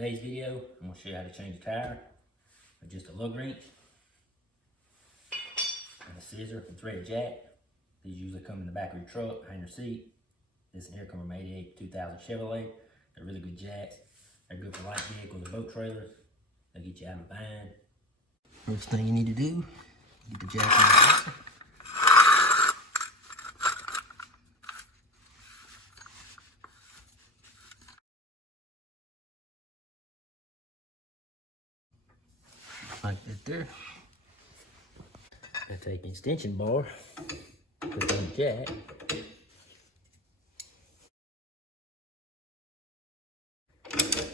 today's video, I'm going to show you how to change a tire with just a lug wrench and a scissor and threaded jack. These usually come in the back of your truck, behind your seat. This in here comes from 88 2000 Chevrolet. They're really good jacks. They're good for light vehicles or boat trailers. They'll get you out of a bind. First thing you need to do, get the jack in the water. Like that there. I take an extension bar, put it on the jack.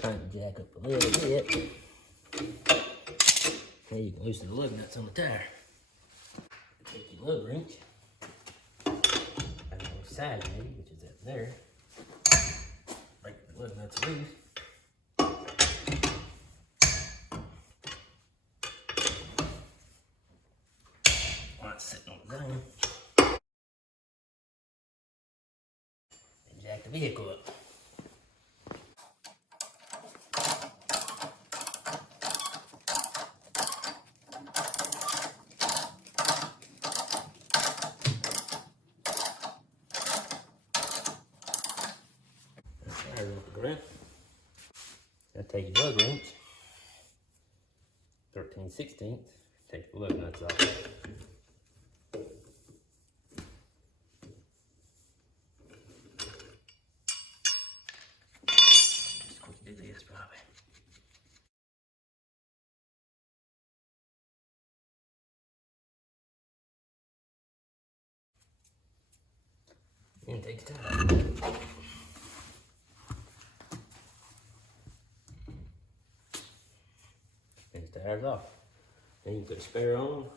Tighten the jack up a little bit. Now you can loosen the lug nuts on the tire. Take your lug wrench, on the side maybe, which is up there. Break the lug nuts loose. Sitting on the ground, and jack the vehicle up. Tire off the ground. Now take your lug wrench, 13/16, take the lug nuts off. And take the tire. And the tire's off. Then you can put a spare on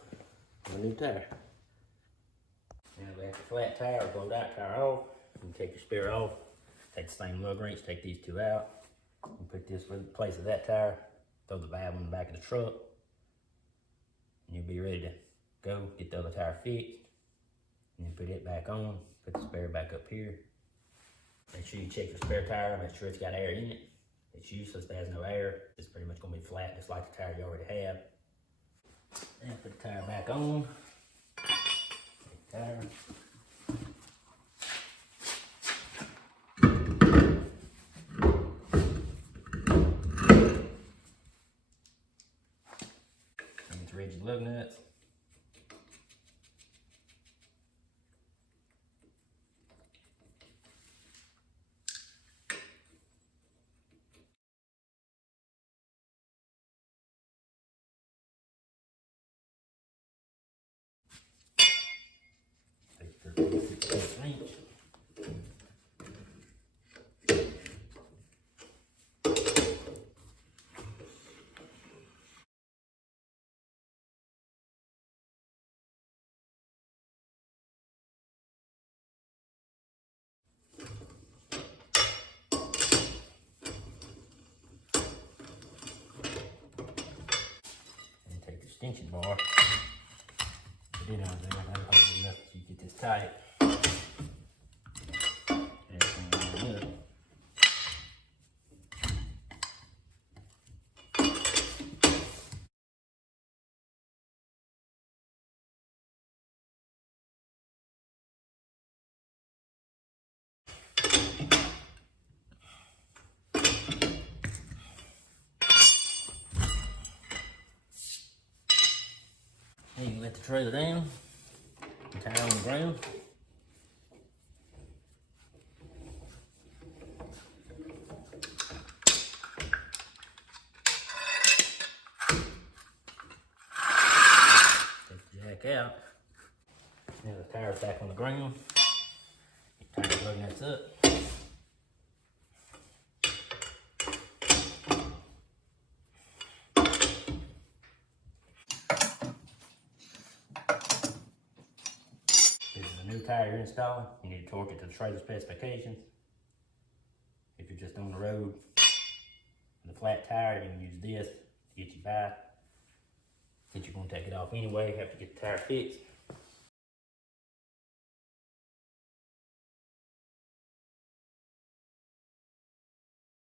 a new tire. Now we have the flat tire or blowed out tire off. You can take your spare off. Take the same lug wrench, take these two out. And put this in place of that tire. Throw the valve in the back of the truck. And you'll be ready to go get the other tire fixed. And then put it back on. Put the spare back up here. Make sure you check your spare tire, make sure it's got air in it. If it's useless, if it has no air, it's pretty much going to be flat, just like the tire you already have. Then put the tire back on. Take the tire. And thread your lug nuts. Extension bar. Put it on there. That'll hold it enough that you get this tight. Everything lined up. Then you can let the trailer down, tire on the ground. Take the jack out. Now the tire's back on the ground. You turn the lug nuts up. New tire you're installing, you need to torque it to the trailer specifications. If you're just on the road with a flat tire, you can use this to get you by. Since you're going to take it off anyway, you have to get the tire fixed.